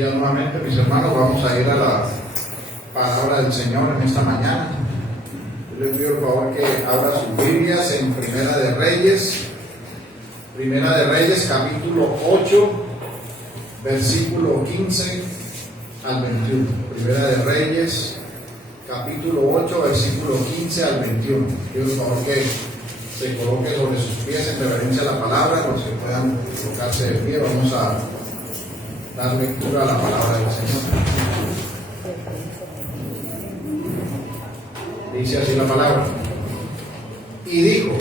días nuevamente, mis hermanos. Vamos a ir a la palabra del Señor en esta mañana. Yo les pido por favor que abra sus Biblias en Primera de Reyes, capítulo 8, versículo 15 al 21. Primera de Reyes, capítulo 8, versículo 15 al 21. Pido por favor que se coloque sobre sus pies en reverencia a la palabra. Los que puedan colocarse de pie, vamos a dar lectura a la palabra del Señor. Dice así la palabra: y dijo: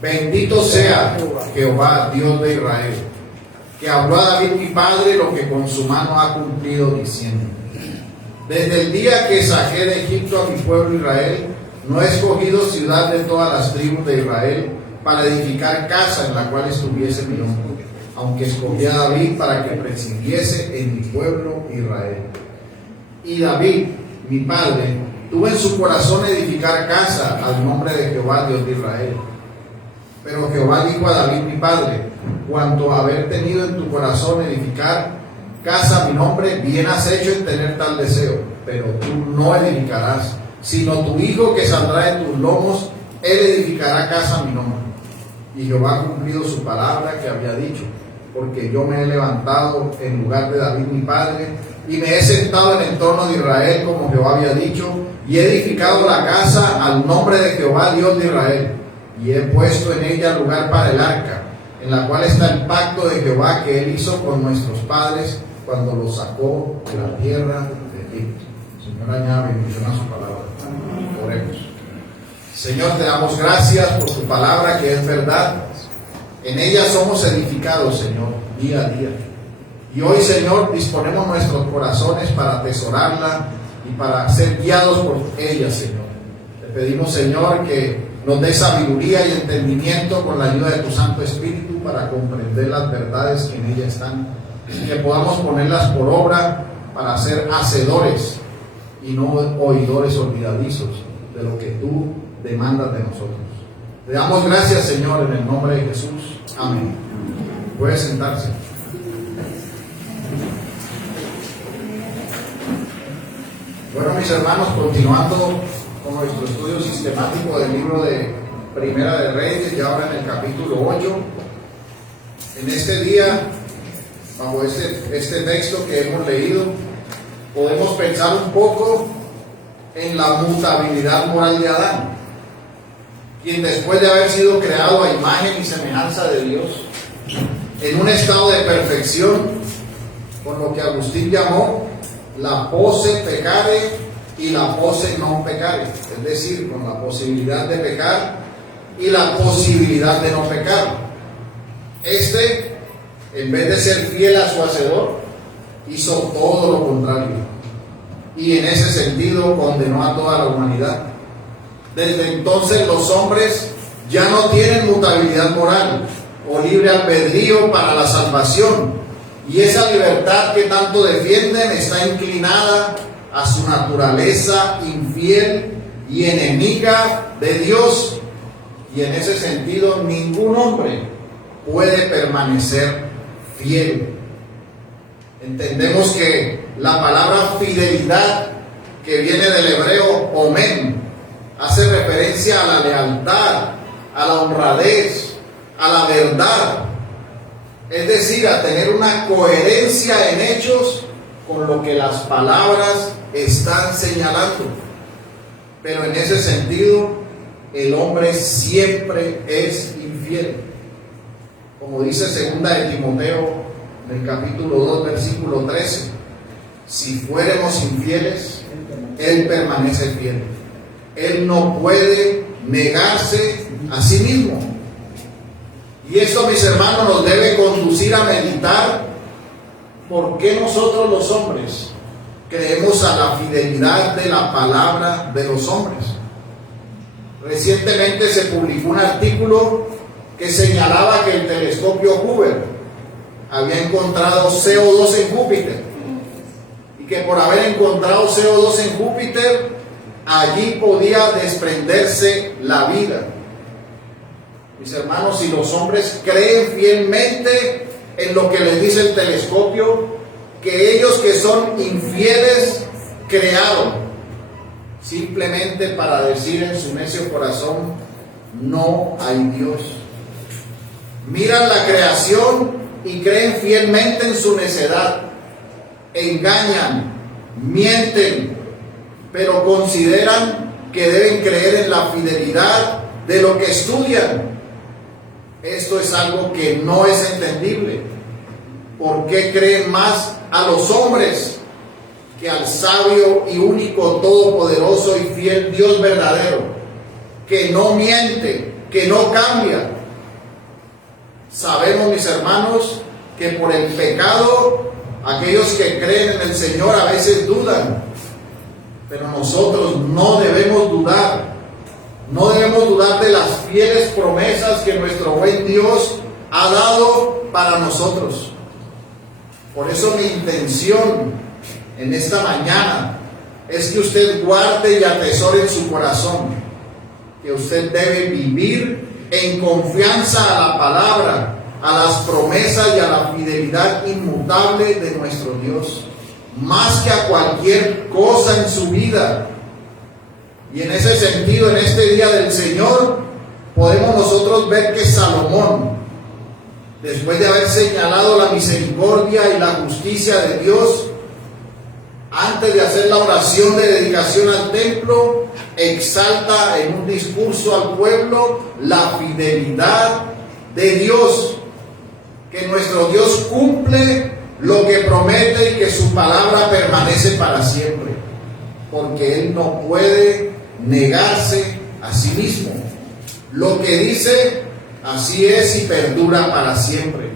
bendito sea Jehová, Dios de Israel, que habló a David mi padre lo que con su mano ha cumplido, diciendo: desde el día que saqué de Egipto a mi pueblo Israel, no he escogido ciudad de todas las tribus de Israel para edificar casa en la cual estuviese mi nombre, aunque escogí a David para que presidiese en mi pueblo Israel. Y David, mi padre, tuvo en su corazón edificar casa al nombre de Jehová, Dios de Israel. Pero Jehová dijo a David, mi padre: cuanto a haber tenido en tu corazón edificar casa a mi nombre, bien has hecho en tener tal deseo, pero tú no edificarás, sino tu hijo que saldrá de tus lomos, él edificará casa a mi nombre. Y Jehová ha cumplido su palabra que había dicho, porque yo me he levantado en lugar de David mi padre, y me he sentado en el trono de Israel como Jehová había dicho, y he edificado la casa al nombre de Jehová, Dios de Israel, y he puesto en ella lugar para el arca, en la cual está el pacto de Jehová que él hizo con nuestros padres cuando los sacó de la tierra de Egipto. Señor, añada bendición a su palabra. Oremos. Señor, te damos gracias por tu palabra que es verdad. En ella somos edificados, Señor, día a día. Y hoy, Señor, disponemos nuestros corazones para atesorarla y para ser guiados por ella, Señor. Te pedimos, Señor, que nos dé sabiduría y entendimiento con la ayuda de tu Santo Espíritu para comprender las verdades que en ella están, y que podamos ponerlas por obra para ser hacedores y no oidores olvidadizos de lo que tú demandas de nosotros. Te damos gracias, Señor, en el nombre de Jesús. Amén. Puede sentarse. Bueno, mis hermanos, continuando con nuestro estudio sistemático del libro de Primera de Reyes, ya ahora en el capítulo 8. En este día, bajo este texto que hemos leído, podemos pensar un poco en la mutabilidad moral de Adán, quien después de haber sido creado a imagen y semejanza de Dios, en un estado de perfección, con lo que Agustín llamó la posse peccare y la posse non peccare, es decir, con la posibilidad de pecar y la posibilidad de no pecar. En vez de ser fiel a su hacedor, hizo todo lo contrario, y en ese sentido condenó a toda la humanidad. Desde entonces los hombres ya no tienen mutabilidad moral o libre albedrío para la salvación, y esa libertad que tanto defienden está inclinada a su naturaleza infiel y enemiga de Dios, y en ese sentido ningún hombre puede permanecer fiel. Entendemos que la palabra fidelidad, que viene del hebreo omen, hace referencia a la lealtad, a la honradez, a la verdad, es decir, a tener una coherencia en hechos con lo que las palabras están señalando. Pero en ese sentido, el hombre siempre es infiel. Como dice 2 de Timoteo, en el capítulo 2, versículo 13: si fuéramos infieles, Él permanece fiel. Él no puede negarse a sí mismo. Y esto, mis hermanos, nos debe conducir a meditar por qué nosotros los hombres creemos a la fidelidad de la palabra de los hombres. Recientemente se publicó un artículo que señalaba que el telescopio Hubble había encontrado CO2 en Júpiter, y que por haber encontrado CO2 en Júpiter, allí podía desprenderse la vida. Mis hermanos, si los hombres creen fielmente en lo que les dice el telescopio, que ellos que son infieles crearon, simplemente para decir en su necio corazón, no hay Dios. Miran la creación y creen fielmente en su necedad, engañan, mienten, pero consideran que deben creer en la fidelidad de lo que estudian. Esto es algo que no es entendible. ¿Por qué creen más a los hombres que al sabio y único, todopoderoso y fiel Dios verdadero, que no miente, que no cambia? Sabemos, mis hermanos, que por el pecado aquellos que creen en el Señor a veces dudan, pero nosotros no debemos dudar. No debemos dudar de las fieles promesas que nuestro buen Dios ha dado para nosotros. Por eso mi intención en esta mañana es que usted guarde y atesore en su corazón que usted debe vivir en confianza a la palabra, a las promesas y a la fidelidad inmutable de nuestro Dios, más que a cualquier cosa en su vida. Y en ese sentido, en este día del Señor, podemos nosotros ver que Salomón, después de haber señalado la misericordia y la justicia de Dios, antes de hacer la oración de dedicación al templo, exalta en un discurso al pueblo la fidelidad de Dios, que nuestro Dios cumple lo que promete y que su palabra permanece para siempre, porque Él no puede negarse a sí mismo. Lo que dice, así es y perdura para siempre.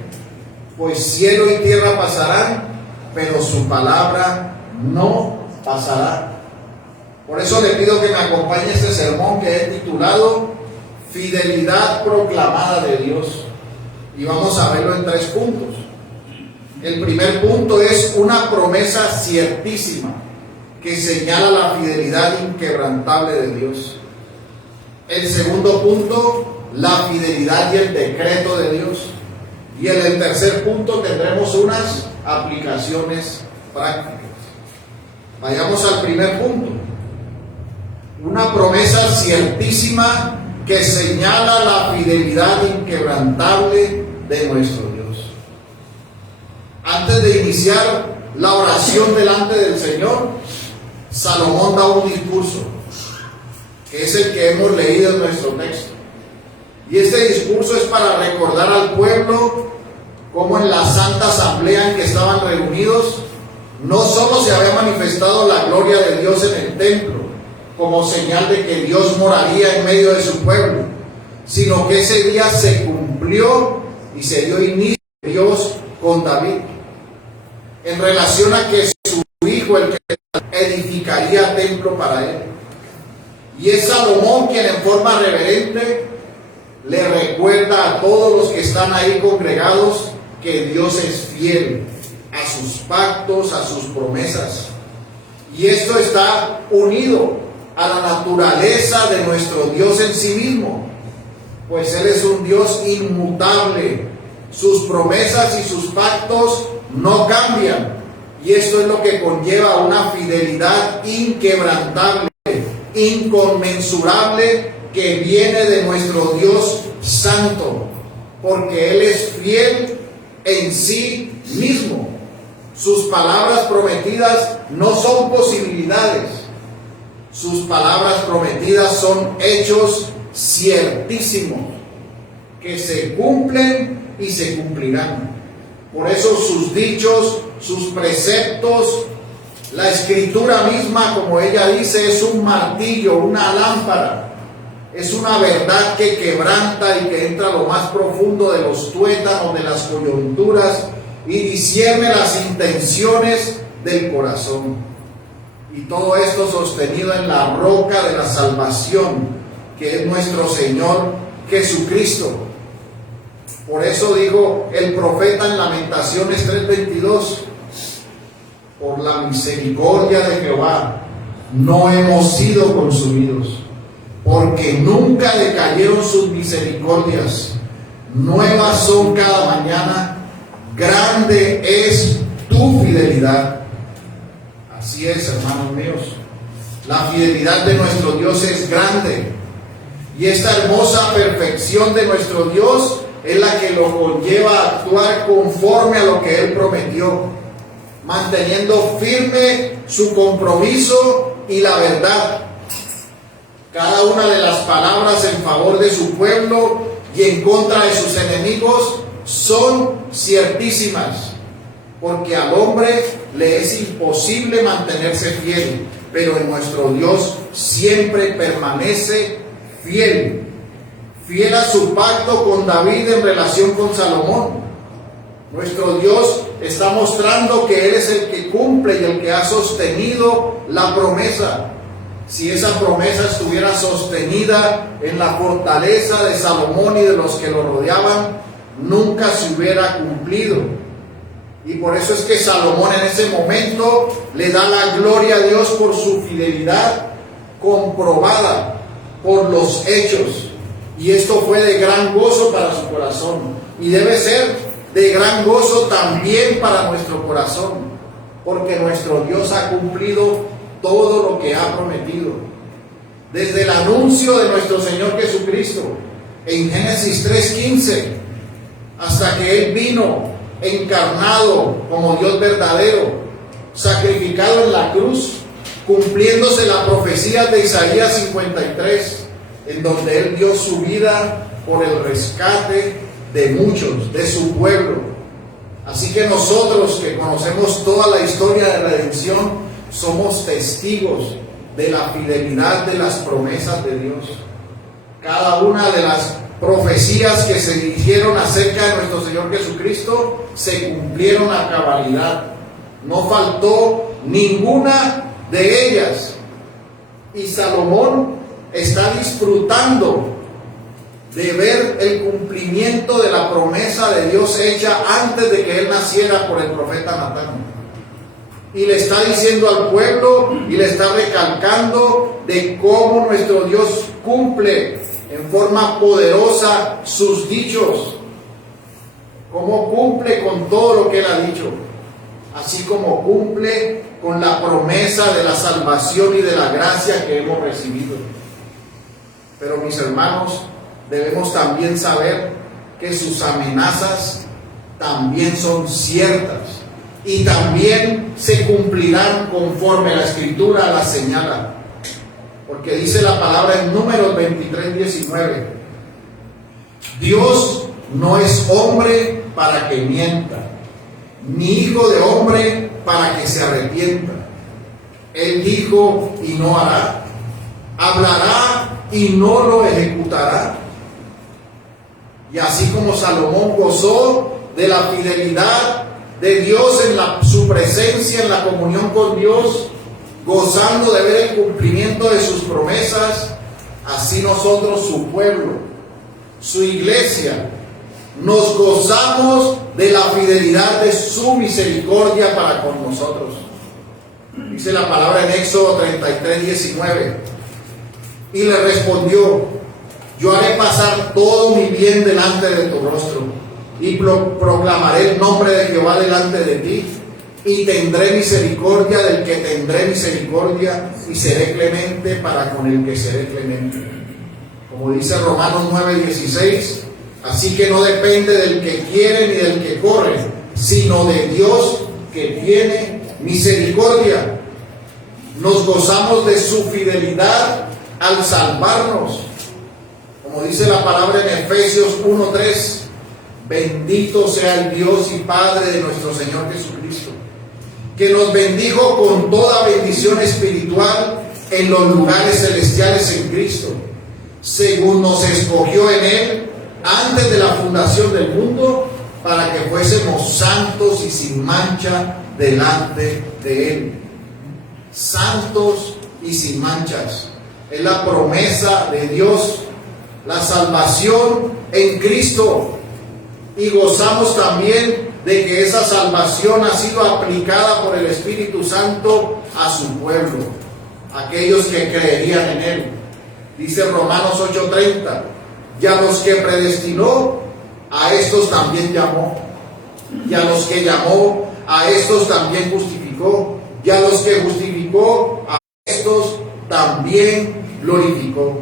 Pues cielo y tierra pasarán, pero su palabra no pasará. Por eso le pido que me acompañe este sermón que he titulado Fidelidad proclamada de Dios. Y vamos a verlo en 3 puntos. El primer punto es una promesa ciertísima que señala la fidelidad inquebrantable de Dios. El segundo punto, la fidelidad y el decreto de Dios. Y en el tercer punto tendremos unas aplicaciones prácticas. Vayamos al primer punto. Una promesa ciertísima que señala la fidelidad inquebrantable de nuestro Dios. Antes de iniciar la oración delante del Señor, Salomón da un discurso, que es el que hemos leído en nuestro texto. Y este discurso es para recordar al pueblo cómo en la santa asamblea en que estaban reunidos, no solo se había manifestado la gloria de Dios en el templo, como señal de que Dios moraría en medio de su pueblo, sino que ese día se cumplió y se dio inicio a Dios con David, en relación a que su hijo, el que edificaría templo para él. Y es Salomón quien en forma reverente le recuerda a todos los que están ahí congregados que Dios es fiel a sus pactos, a sus promesas. Y esto está unido a la naturaleza de nuestro Dios en sí mismo, pues Él es un Dios inmutable. Sus promesas y sus pactos no cambian, y esto es lo que conlleva una fidelidad inquebrantable, inconmensurable, que viene de nuestro Dios santo, porque Él es fiel en sí mismo. Sus palabras prometidas no son posibilidades, sus palabras prometidas son hechos ciertísimos, que se cumplen y se cumplirán. Por eso sus dichos, sus preceptos, la escritura misma, como ella dice, es un martillo, una lámpara. Es una verdad que quebranta y que entra a lo más profundo de los tuétanos, de las coyunturas, y discierne las intenciones del corazón. Y todo esto sostenido en la roca de la salvación, que es nuestro Señor Jesucristo. Por eso dijo el profeta en Lamentaciones 3:22: por la misericordia de Jehová no hemos sido consumidos, porque nunca decayeron sus misericordias. Nuevas son cada mañana, grande es tu tu fidelidad. Así es, hermanos míos. La fidelidad de nuestro Dios es grande. Y esta hermosa perfección de nuestro Dios es la que lo conlleva a actuar conforme a lo que Él prometió, manteniendo firme su compromiso y la verdad. Cada una de las palabras en favor de su pueblo y en contra de sus enemigos son ciertísimas, porque al hombre le es imposible mantenerse fiel, pero en nuestro Dios siempre permanece fiel. Fiel a su pacto con David en relación con Salomón. Nuestro Dios está mostrando que Él es el que cumple y el que ha sostenido la promesa. Si esa promesa estuviera sostenida en la fortaleza de Salomón y de los que lo rodeaban, nunca se hubiera cumplido. Y por eso es que Salomón en ese momento le da la gloria a Dios por su fidelidad comprobada por los hechos. Y esto fue de gran gozo para su corazón. Y debe ser de gran gozo también para nuestro corazón, porque nuestro Dios ha cumplido todo lo que ha prometido. Desde el anuncio de nuestro Señor Jesucristo en Génesis 3:15, hasta que Él vino encarnado como Dios verdadero, sacrificado en la cruz, cumpliéndose la profecía de Isaías 53, en donde Él dio su vida por el rescate de muchos, de su pueblo. Así que nosotros que conocemos toda la historia de redención, somos testigos de la fidelidad de las promesas de Dios. Cada una de las profecías que se dirigieron acerca de nuestro Señor Jesucristo se cumplieron a cabalidad. No faltó ninguna de ellas. Y Salomón está disfrutando de ver el cumplimiento de la promesa de Dios hecha antes de que él naciera por el profeta Natán. Y le está diciendo al pueblo y le está recalcando de cómo nuestro Dios cumple en forma poderosa sus dichos, cómo cumple con todo lo que Él ha dicho, así como cumple con la promesa de la salvación y de la gracia que hemos recibido. Pero mis hermanos, debemos también saber que sus amenazas también son ciertas y también se cumplirán conforme la Escritura las señala. Porque dice la palabra en Números 23:19: Dios no es hombre para que mienta, ni hijo de hombre para que se arrepienta. Él dijo y no hará, hablará y no lo ejecutará. Y así como Salomón gozó de la fidelidad de Dios en su presencia, en la comunión con Dios, gozando de ver el cumplimiento de sus promesas, así nosotros, su pueblo, su iglesia, nos gozamos de la fidelidad de su misericordia para con nosotros. Dice la palabra en Éxodo 33:19: y le respondió: yo haré pasar todo mi bien delante de tu rostro, y proclamaré el nombre de Jehová delante de ti, y tendré misericordia del que tendré misericordia, y seré clemente para con el que seré clemente. Como dice Romanos 9:16, así que no depende del que quiere ni del que corre, sino de Dios que tiene misericordia. Nos gozamos de su fidelidad al salvarnos. Como dice la palabra en Efesios 1:3, bendito sea el Dios y Padre de nuestro Señor Jesucristo, que nos bendijo con toda bendición espiritual en los lugares celestiales en Cristo, según nos escogió en Él antes de la fundación del mundo, para que fuésemos santos y sin mancha delante de Él. Santos y sin manchas. Es la promesa de Dios, la salvación en Cristo. Y gozamos también de que esa salvación ha sido aplicada por el Espíritu Santo a su pueblo, aquellos que creerían en Él. Dice Romanos 8:30, y a los que predestinó, a estos también llamó, y a los que llamó, a estos también justificó, y a los que justificó, a estos también glorificó.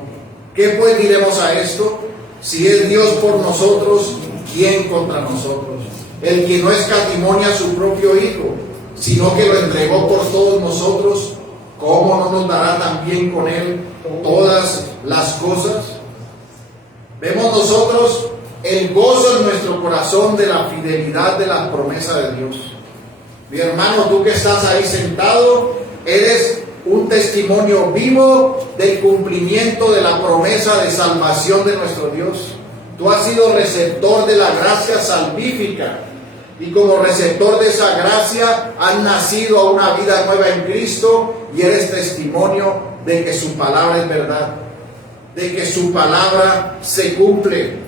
¿Qué pues diremos a esto? Si es Dios por nosotros, ¿quién contra nosotros? El que no escatimó a su propio Hijo, sino que lo entregó por todos nosotros, ¿cómo no nos dará también con Él todas las cosas? Vemos nosotros el gozo en nuestro corazón de la fidelidad de la promesa de Dios. Mi hermano, tú que estás ahí sentado, eres un testimonio vivo del cumplimiento de la promesa de salvación de nuestro Dios. Tú has sido receptor de la gracia salvífica, y como receptor de esa gracia has nacido a una vida nueva en Cristo, y eres testimonio de que su palabra es verdad, de que su palabra se cumple.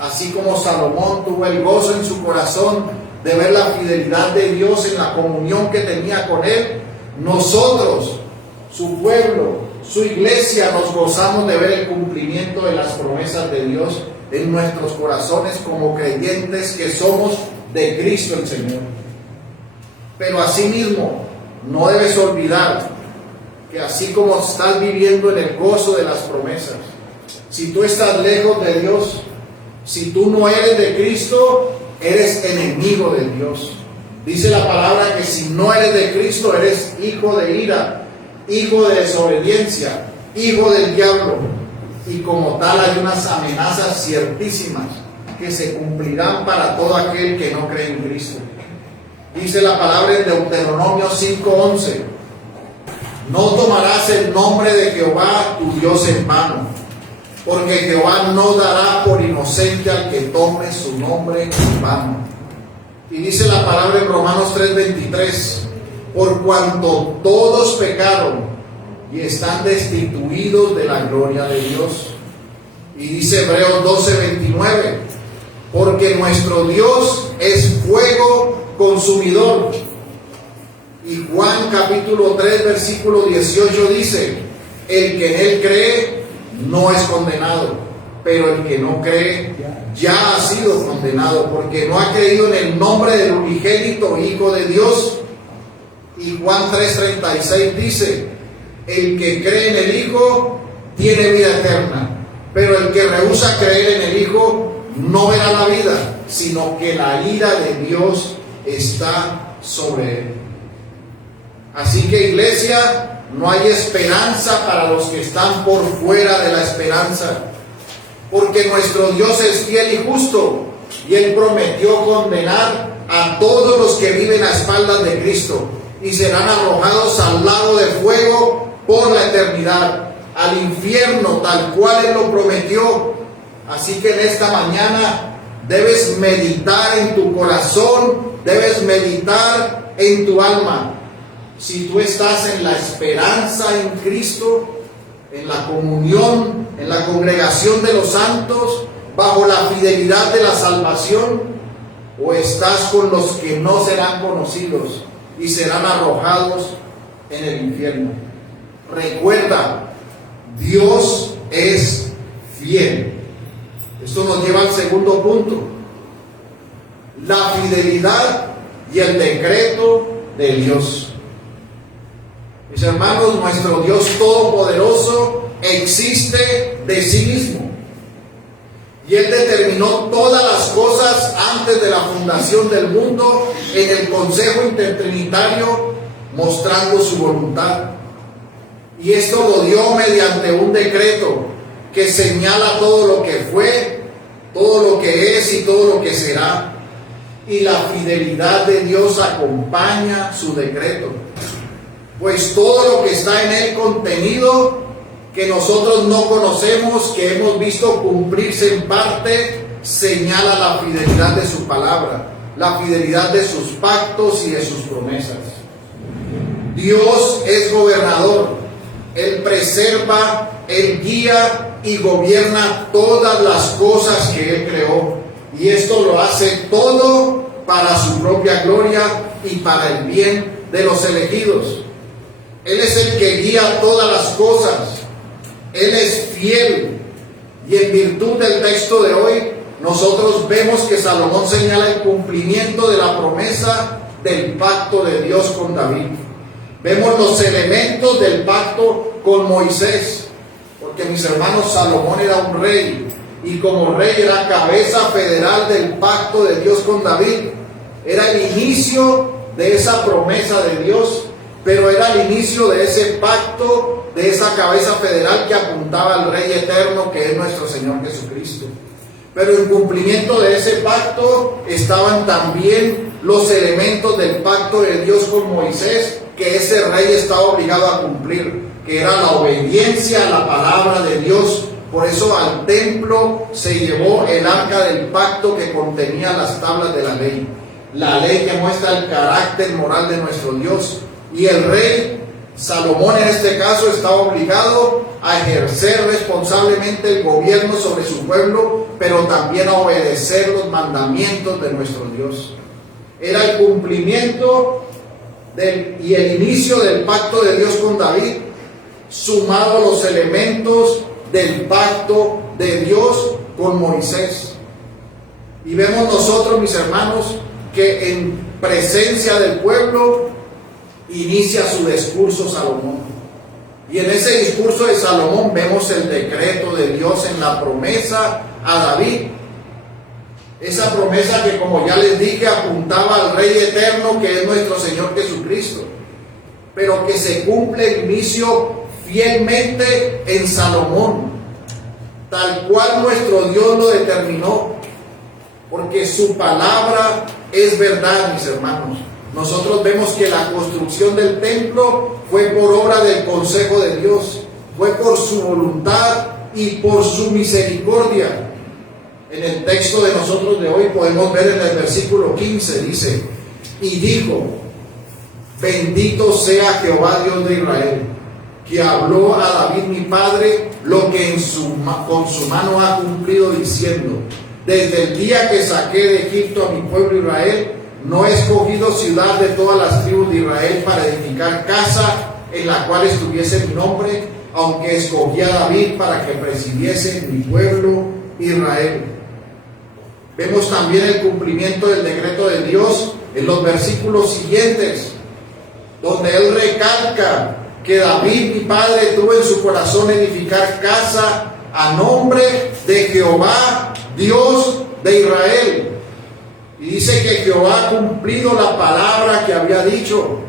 Así como Salomón tuvo el gozo en su corazón de ver la fidelidad de Dios en la comunión que tenía con Él, nosotros, su pueblo, su iglesia, nos gozamos de ver el cumplimiento de las promesas de Dios en nuestros corazones como creyentes que somos de Cristo el Señor. Pero asimismo, no debes olvidar que así como estás viviendo en el gozo de las promesas, si tú estás lejos de Dios, si tú no eres de Cristo, eres enemigo de Dios. Dice la palabra que si no eres de Cristo, eres hijo de ira, hijo de desobediencia, hijo del diablo. Y como tal hay unas amenazas ciertísimas que se cumplirán para todo aquel que no cree en Cristo. Dice la palabra en Deuteronomio 5:11: no tomarás el nombre de Jehová tu Dios en vano, porque Jehová no dará por inocente al que tome su nombre en vano. Y dice la palabra en Romanos 3:23: por cuanto todos pecaron y están destituidos de la gloria de Dios. Y dice Hebreos 12:29: porque nuestro Dios es fuego consumidor. Y Juan capítulo 3 versículo 18 dice: el que en Él cree no es condenado, pero el que no cree ya ha sido condenado, porque no ha creído en el nombre del unigénito Hijo de Dios. Y Juan 3:36 dice: el que cree en el Hijo tiene vida eterna, pero el que rehúsa creer en el Hijo no verá la vida, sino que la ira de Dios está sobre él. Así que, iglesia, no hay esperanza para los que están por fuera de la esperanza, porque nuestro Dios es fiel y justo, y Él prometió condenar a todos los que viven a espaldas de Cristo, y serán arrojados al lago de fuego por la eternidad, al infierno, tal cual Él lo prometió. Así que en esta mañana debes meditar en tu corazón, debes meditar en tu alma. Si tú estás en la esperanza en Cristo, en la comunión, en la congregación de los santos, bajo la fidelidad de la salvación, o estás con los que no serán conocidos y serán arrojados en el infierno. Recuerda, Dios es fiel. Esto nos lleva al segundo punto: la fidelidad y el decreto de Dios. Mis hermanos, nuestro Dios todopoderoso existe de sí mismo, y Él determinó todas las cosas antes de la fundación del mundo en el Consejo Intertrinitario, mostrando su voluntad. Y esto lo dio mediante un decreto que señala todo lo que fue, todo lo que es y todo lo que será. Y la fidelidad de Dios acompaña su decreto, pues todo lo que está en él contenido, que nosotros no conocemos, que hemos visto cumplirse en parte, señala la fidelidad de su palabra, la fidelidad de sus pactos y de sus promesas. Dios es gobernador, Él preserva, Él guía y gobierna todas las cosas que Él creó, y esto lo hace todo para su propia gloria y para el bien de los elegidos. Él es el que guía todas las cosas, Él es fiel, y en virtud del texto de hoy nosotros vemos que Salomón señala el cumplimiento de la promesa del pacto de Dios con David. Vemos los elementos del pacto con Moisés, porque mis hermanos, Salomón era un rey, y como rey era cabeza federal del pacto de Dios con David. Era el inicio de esa promesa de Dios, pero era el inicio de ese pacto, de esa cabeza federal que apuntaba al Rey eterno, que es nuestro Señor Jesucristo. Pero en cumplimiento de ese pacto estaban también los elementos del pacto de Dios con Moisés, que ese rey estaba obligado a cumplir, que era la obediencia a la palabra de Dios. Por eso al templo se llevó el arca del pacto que contenía las tablas de la ley que muestra el carácter moral de nuestro Dios. Y el rey Salomón en este caso estaba obligado a ejercer responsablemente el gobierno sobre su pueblo, pero también a obedecer los mandamientos de nuestro Dios. Era el cumplimiento y el inicio del pacto de Dios con David, sumado a los elementos del pacto de Dios con Moisés. Y vemos nosotros, mis hermanos, que en presencia del pueblo inicia su discurso Salomón. Y en ese discurso de Salomón vemos el decreto de Dios en la promesa a David. Esa promesa que, como ya les dije, apuntaba al Rey eterno, que es nuestro Señor Jesucristo, pero que se cumple el inicio fielmente en Salomón, tal cual nuestro Dios lo determinó, porque su palabra es verdad, mis hermanos. Nosotros vemos que la construcción del templo fue por obra del consejo de Dios, fue por su voluntad y por su misericordia. En el texto de nosotros de hoy podemos ver en el versículo 15, dice: y dijo, bendito sea Jehová Dios de Israel, que habló a David mi padre lo que con su mano ha cumplido, diciendo: desde el día que saqué de Egipto a mi pueblo Israel, no he escogido ciudad de todas las tribus de Israel para edificar casa en la cual estuviese mi nombre, aunque escogí a David para que presidiese mi pueblo Israel. Vemos también el cumplimiento del decreto de Dios en los versículos siguientes, donde él recalca que David, mi padre, tuvo en su corazón edificar casa a nombre de Jehová, Dios de Israel. Y dice que Jehová ha cumplido la palabra que había dicho,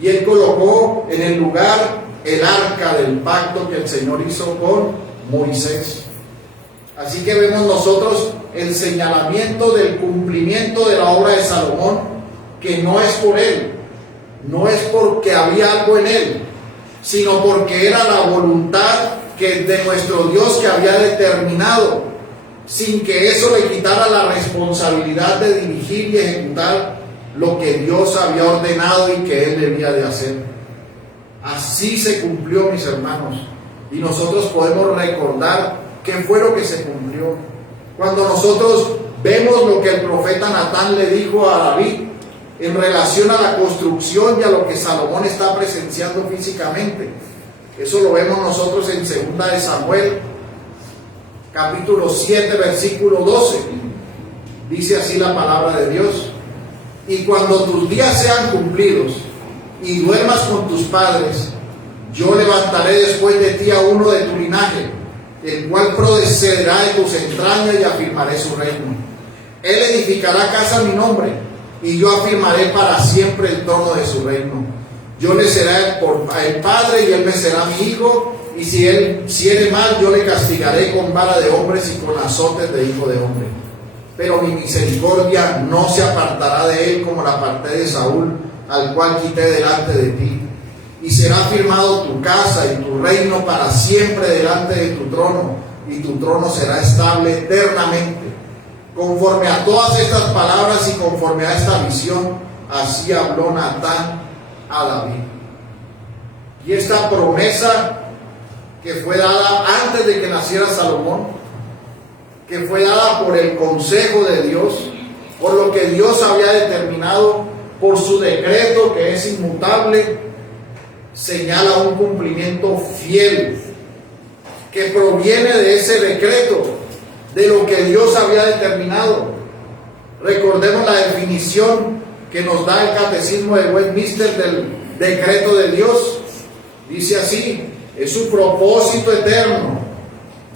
y él colocó en el lugar el arca del pacto que el Señor hizo con Moisés. Así que vemos nosotros el señalamiento del cumplimiento de la obra de Salomón, que no es por él, no es porque había algo en él, sino porque era la voluntad de nuestro Dios que había determinado, sin que eso le quitara la responsabilidad de dirigir y ejecutar lo que Dios había ordenado y que él debía de hacer. Así se cumplió, mis hermanos, y nosotros podemos recordar qué fue lo que se cumplió. Cuando nosotros vemos lo que el profeta Natán le dijo a David en relación a la construcción y a lo que Salomón está presenciando físicamente, eso lo vemos nosotros en 2 de Samuel, capítulo 7, versículo 12. Dice así la palabra de Dios: y cuando tus días sean cumplidos y duermas con tus padres, yo levantaré después de ti a uno de tu linaje, el cual procederá de tus entrañas, y afirmaré su reino. Él edificará casa a mi nombre, y yo afirmaré para siempre el trono de su reino. Yo le seré el padre, y él me será mi hijo, y si él hiciere mal, yo le castigaré con vara de hombres y con azotes de hijo de hombre. Pero mi misericordia no se apartará de él como la aparté de Saúl, al cual quité delante de ti. Y será firmado tu casa y tu reino para siempre delante de tu trono, y tu trono será estable eternamente. Conforme a todas estas palabras y conforme a esta visión, así habló Natán a David. Y esta promesa que fue dada antes de que naciera Salomón, que fue dada por el consejo de Dios, por lo que Dios había determinado, por su decreto que es inmutable, señala un cumplimiento fiel que proviene de ese decreto, de lo que Dios había determinado. Recordemos la definición que nos da el Catecismo de Westminster del decreto de Dios. Dice así: es su propósito eterno,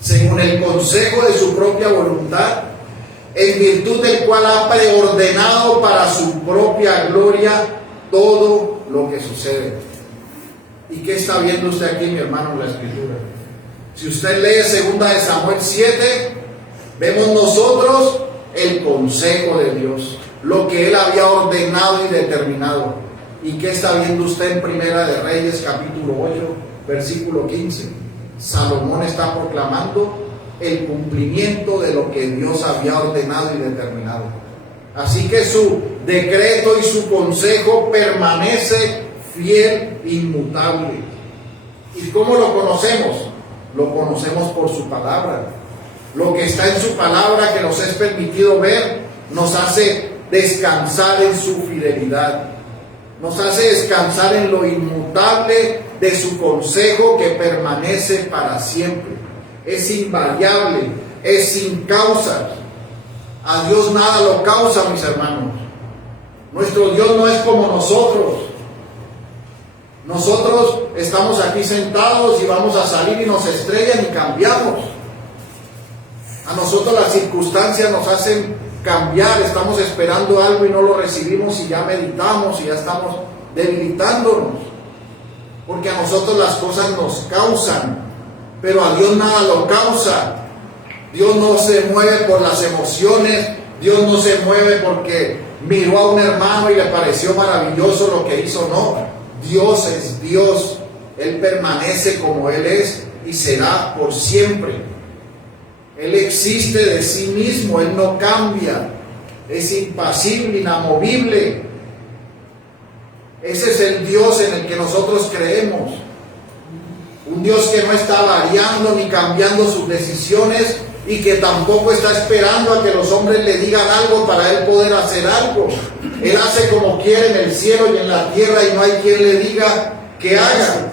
según el consejo de su propia voluntad, en virtud del cual ha preordenado para su propia gloria todo lo que sucede. ¿Y qué está viendo usted aquí, mi hermano, en la Escritura? Si usted lee 2 de Samuel 7, vemos nosotros el consejo de Dios, lo que Él había ordenado y determinado. ¿Y qué está viendo usted en Primera de Reyes, capítulo 8, versículo 15? Salomón está proclamando el cumplimiento de lo que Dios había ordenado y determinado. Así que su decreto y su consejo permanece fiel, inmutable. ¿Y cómo lo conocemos? Lo conocemos por su palabra. Lo que está en su palabra, que nos es permitido ver, nos hace descansar en su fidelidad. Nos hace descansar en lo inmutable de su consejo, que permanece para siempre. Es invariable, es sin causa. A Dios nada lo causa, mis hermanos. Nuestro Dios no es como nosotros. Nosotros estamos aquí sentados y vamos a salir y nos estrellan y cambiamos. A nosotros las circunstancias nos hacen cambiar. Estamos esperando algo y no lo recibimos y ya meditamos y ya estamos debilitándonos. Porque a nosotros las cosas nos causan, pero a Dios nada lo causa. Dios no se mueve por las emociones. Dios no se mueve porque miró a un hermano y le pareció maravilloso lo que hizo. No. Dios es Dios. Él permanece como Él es y será por siempre. Él existe de sí mismo, Él no cambia, es impasible, inamovible. Ese es el Dios en el que nosotros creemos. Un Dios que no está variando ni cambiando sus decisiones y que tampoco está esperando a que los hombres le digan algo para Él poder hacer algo. Él hace como quiere en el cielo y en la tierra y no hay quien le diga que haga.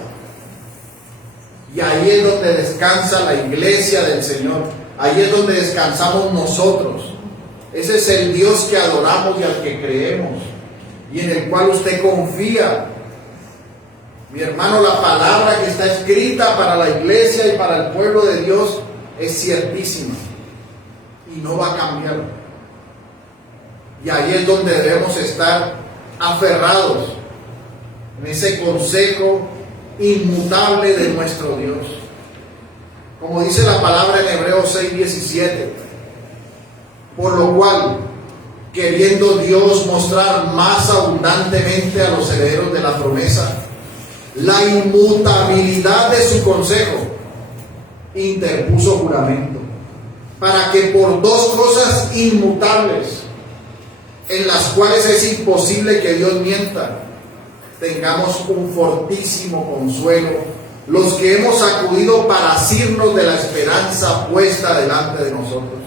Y ahí es donde descansa la iglesia del Señor. Ahí es donde descansamos nosotros. Ese es el Dios que adoramos y al que creemos y en el cual usted confía. Mi hermano, la palabra que está escrita para la iglesia y para el pueblo de Dios es ciertísima y no va a cambiar. Y ahí es donde debemos estar aferrados en ese consejo inmutable de nuestro Dios. Como dice la palabra en Hebreos 6:17, por lo cual, queriendo Dios mostrar más abundantemente a los herederos de la promesa la inmutabilidad de su consejo, interpuso juramento, para que por dos cosas inmutables, en las cuales es imposible que Dios mienta, tengamos un fortísimo consuelo los que hemos acudido para asirnos de la esperanza puesta delante de nosotros,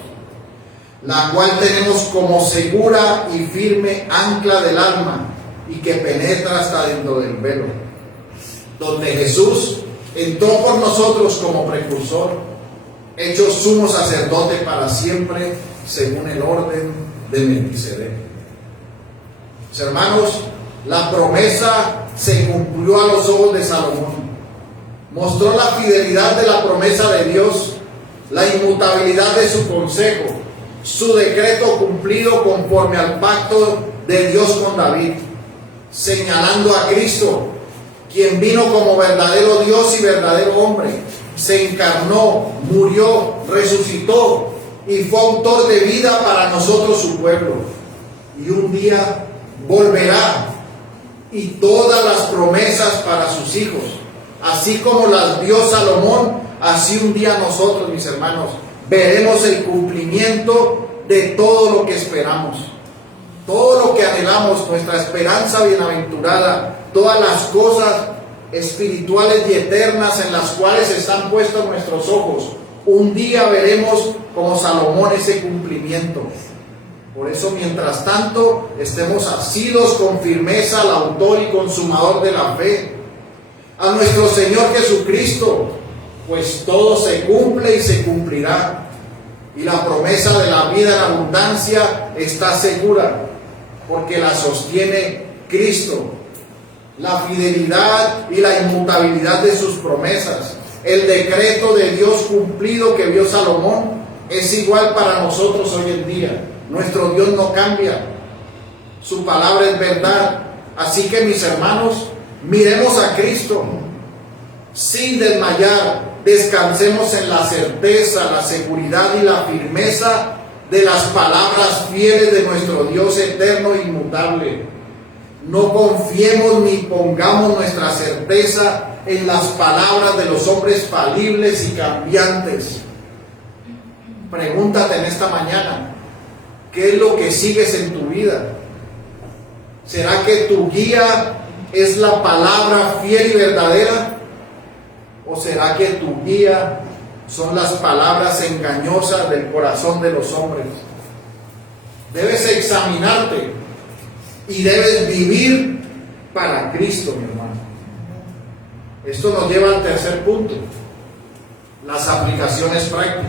la cual tenemos como segura y firme ancla del alma y que penetra hasta dentro del velo, donde Jesús entró por nosotros como precursor, hecho sumo sacerdote para siempre, según el orden de Melquisedec. Mis hermanos, la promesa se cumplió a los ojos de Salomón. Mostró la fidelidad de la promesa de Dios, la inmutabilidad de su consejo, su decreto cumplido conforme al pacto de Dios con David, señalando a Cristo, quien vino como verdadero Dios y verdadero hombre, se encarnó, murió, resucitó y fue autor de vida para nosotros su pueblo. Y un día volverá, y todas las promesas para sus hijos, así como las dio Salomón, así un día nosotros, mis hermanos, veremos el cumplimiento de todo lo que esperamos, todo lo que anhelamos, nuestra esperanza bienaventurada, todas las cosas espirituales y eternas en las cuales están puestos nuestros ojos. Un día veremos como Salomón ese cumplimiento. Por eso, mientras tanto, estemos asidos con firmeza al autor y consumador de la fe, a nuestro Señor Jesucristo, pues todo se cumple y se cumplirá. Y la promesa de la vida en abundancia está segura. porque la sostiene Cristo. La fidelidad y la inmutabilidad de sus promesas, el decreto de Dios cumplido que vio Salomón, es igual para nosotros hoy en día. Nuestro Dios no cambia, su palabra es verdad. Así que, mis hermanos, miremos a Cristo sin desmayar, descansemos en la certeza, la seguridad y la firmeza de las palabras fieles de nuestro Dios eterno e inmutable. No confiemos ni pongamos nuestra certeza en las palabras de los hombres falibles y cambiantes. Pregúntate en esta mañana, ¿qué es lo que sigues en tu vida? ¿Será que tu guía es la palabra fiel y verdadera? ¿O será que tu guía son las palabras engañosas del corazón de los hombres? Debes examinarte y debes vivir para Cristo, mi hermano. Esto nos lleva al tercer punto, las aplicaciones prácticas.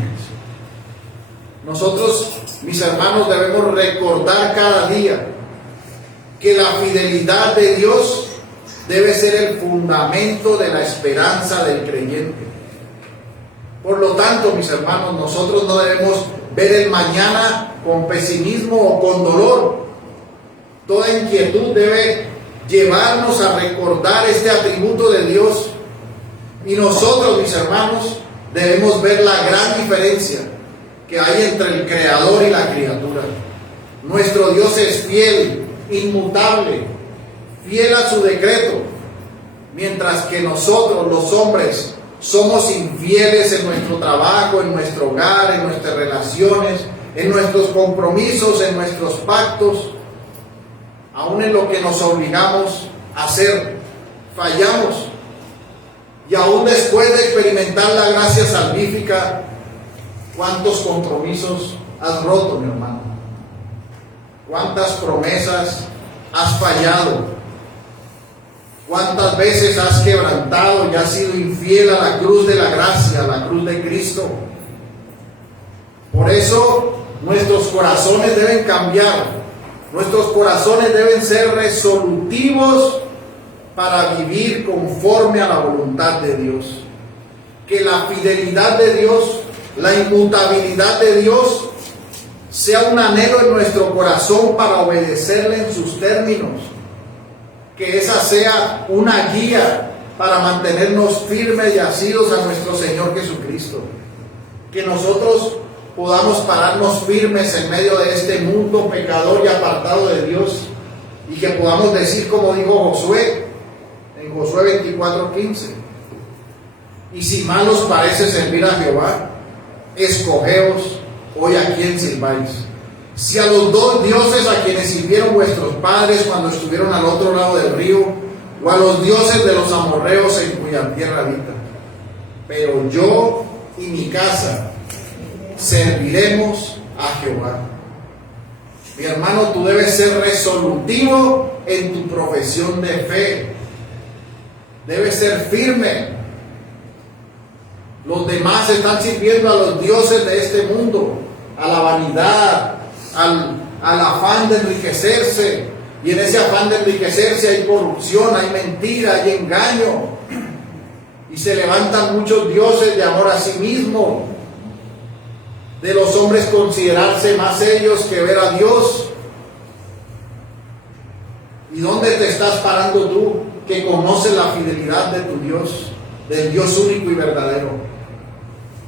Nosotros, mis hermanos, debemos recordar cada día que la fidelidad de Dios debe ser el fundamento de la esperanza del creyente. Por lo tanto, mis hermanos, nosotros no debemos ver el mañana con pesimismo o con dolor. Toda inquietud debe llevarnos a recordar este atributo de Dios. Y nosotros, mis hermanos, debemos ver la gran diferencia que hay entre el Creador y la criatura. Nuestro Dios es fiel, inmutable, fiel a su decreto, mientras que nosotros, los hombres, somos infieles en nuestro trabajo, en nuestro hogar, en nuestras relaciones, en nuestros compromisos, en nuestros pactos, aún en lo que nos obligamos a hacer. Fallamos. Y aún después de experimentar la gracia salvífica, ¿cuántos compromisos has roto, mi hermano? ¿Cuántas promesas has fallado? ¿Cuántas veces has quebrantado y has sido infiel a la cruz de la gracia, a la cruz de Cristo? Por eso nuestros corazones deben cambiar. Nuestros corazones deben ser resolutivos para vivir conforme a la voluntad de Dios. Que la fidelidad de Dios, la inmutabilidad de Dios, sea un anhelo en nuestro corazón para obedecerle en sus términos. Que esa sea una guía para mantenernos firmes y asidos a nuestro Señor Jesucristo. Que nosotros podamos pararnos firmes en medio de este mundo pecador y apartado de Dios, y que podamos decir como dijo Josué en Josué 24:15: y si mal os parece servir a Jehová, escogeos hoy a quién sirváis. Si a los dos dioses a quienes sirvieron vuestros padres cuando estuvieron al otro lado del río, o a los dioses de los amorreos en cuya tierra habitan. Pero yo y mi casa serviremos a Jehová. Mi hermano, tú debes ser resolutivo en tu profesión de fe. Debes ser firme. Los demás están sirviendo a los dioses de este mundo, a la vanidad, al afán de enriquecerse. Y en ese afán de enriquecerse hay corrupción, hay mentira, hay engaño. Y se levantan muchos dioses de amor a sí mismo, de los hombres considerarse más ellos que ver a Dios. ¿Y dónde te estás parando tú, que conoces la fidelidad de tu Dios, del Dios único y verdadero?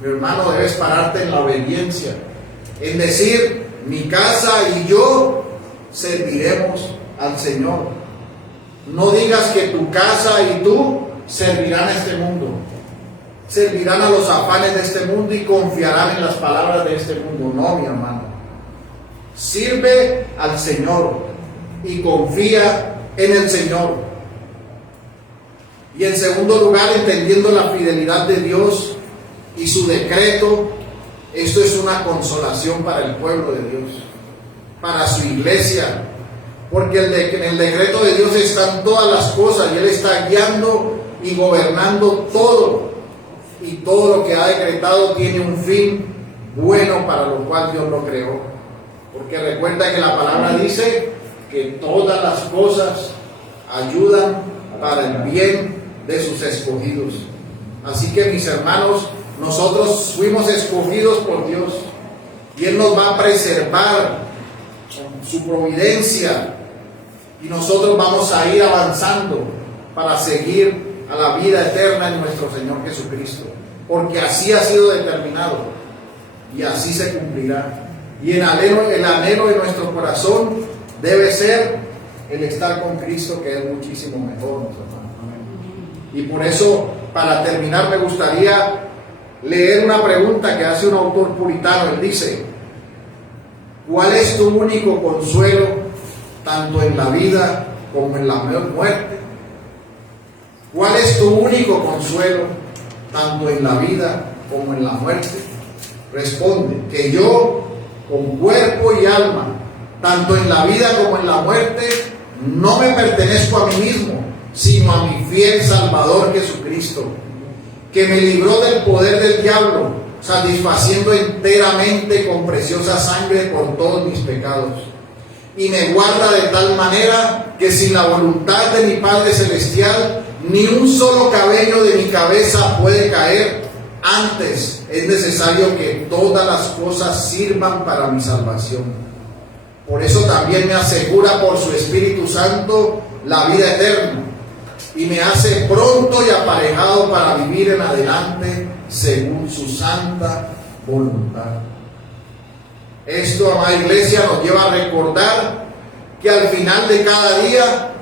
Mi hermano, debes pararte en la obediencia, en decir: mi casa y yo serviremos al Señor. No digas que tu casa y tú servirán a este mundo, servirán a los afanes de este mundo y confiarán en las palabras de este mundo. No, mi hermano. Sirve al Señor y confía en el Señor. Y en segundo lugar, entendiendo la fidelidad de Dios y su decreto, esto es una consolación para el pueblo de Dios, para su iglesia, porque en el decreto de Dios están todas las cosas y Él está guiando y gobernando todo. Y todo lo que ha decretado tiene un fin bueno para lo cual Dios lo creó. Porque recuerda que la palabra dice que todas las cosas ayudan para el bien de sus escogidos. Así que, mis hermanos, nosotros fuimos escogidos por Dios y Él nos va a preservar con su providencia y nosotros vamos a ir avanzando para seguir a la vida eterna en nuestro Señor Jesucristo, porque así ha sido determinado y así se cumplirá. Y el anhelo de nuestro corazón debe ser el estar con Cristo, que es muchísimo mejor, mis hermanos. Y por eso, para terminar, me gustaría leer una pregunta que hace un autor puritano. Él dice: ¿cuál es tu único consuelo, tanto en la vida como en la muerte? ¿Cuál es tu único consuelo, tanto en la vida como en la muerte? Responde: que yo, con cuerpo y alma, tanto en la vida como en la muerte, no me pertenezco a mí mismo, sino a mi fiel Salvador Jesucristo, que me libró del poder del diablo, satisfaciendo enteramente con preciosa sangre por todos mis pecados, y me guarda de tal manera que sin la voluntad de mi Padre Celestial, ni un solo cabello de mi cabeza puede caer. Antes es necesario que todas las cosas sirvan para mi salvación. Por eso también me asegura por su Espíritu Santo la vida eterna, y me hace pronto y aparejado para vivir en adelante según su santa voluntad. Esto, amada iglesia, nos lleva a recordar que al final de cada día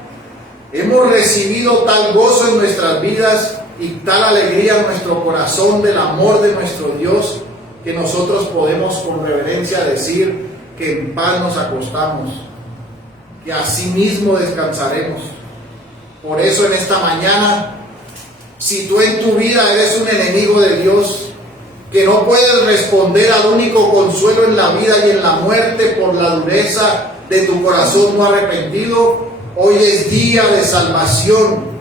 hemos recibido tal gozo en nuestras vidas y tal alegría en nuestro corazón del amor de nuestro Dios, que nosotros podemos con reverencia decir que en paz nos acostamos, que así mismo descansaremos. Por eso en esta mañana, si tú en tu vida eres un enemigo de Dios, que no puedes responder al único consuelo en la vida y en la muerte por la dureza de tu corazón no arrepentido, hoy es día de salvación.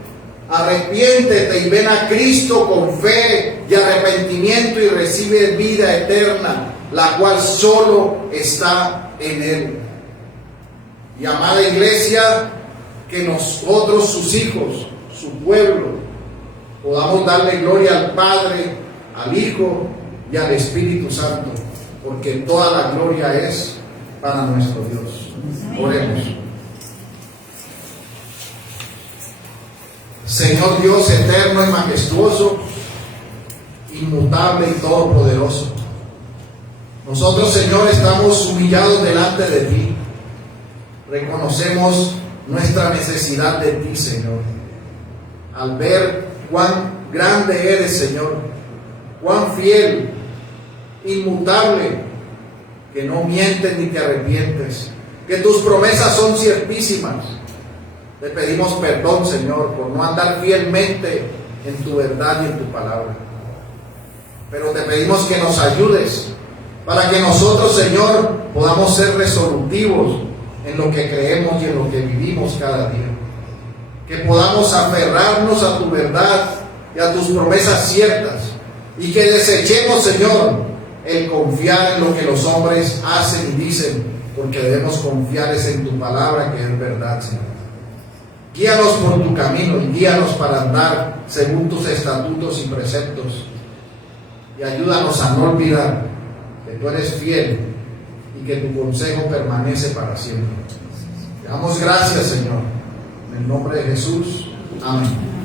Arrepiéntete y ven a Cristo con fe y arrepentimiento y recibe vida eterna, la cual solo está en Él. Y amada iglesia, que nosotros, sus hijos, su pueblo, podamos darle gloria al Padre, al Hijo y al Espíritu Santo, porque toda la gloria es para nuestro Dios. Oremos. Señor Dios eterno y majestuoso, inmutable y todopoderoso, nosotros, Señor, estamos humillados delante de ti. Reconocemos nuestra necesidad de ti, Señor, al ver cuán grande eres, Señor, cuán fiel, inmutable, que no mientes ni te arrepientes, que tus promesas son ciertísimas. Te pedimos perdón, Señor, por no andar fielmente en tu verdad y en tu palabra. Pero te pedimos que nos ayudes para que nosotros, Señor, podamos ser resolutivos en lo que creemos y en lo que vivimos cada día. Que podamos aferrarnos a tu verdad y a tus promesas ciertas, y que desechemos, Señor, el confiar en lo que los hombres hacen y dicen, porque debemos confiar en tu palabra, que es verdad, Señor. Guíanos por tu camino y guíanos para andar según tus estatutos y preceptos, y ayúdanos a no olvidar que tú eres fiel y que tu consejo permanece para siempre. Te damos gracias, Señor, en el nombre de Jesús. Amén.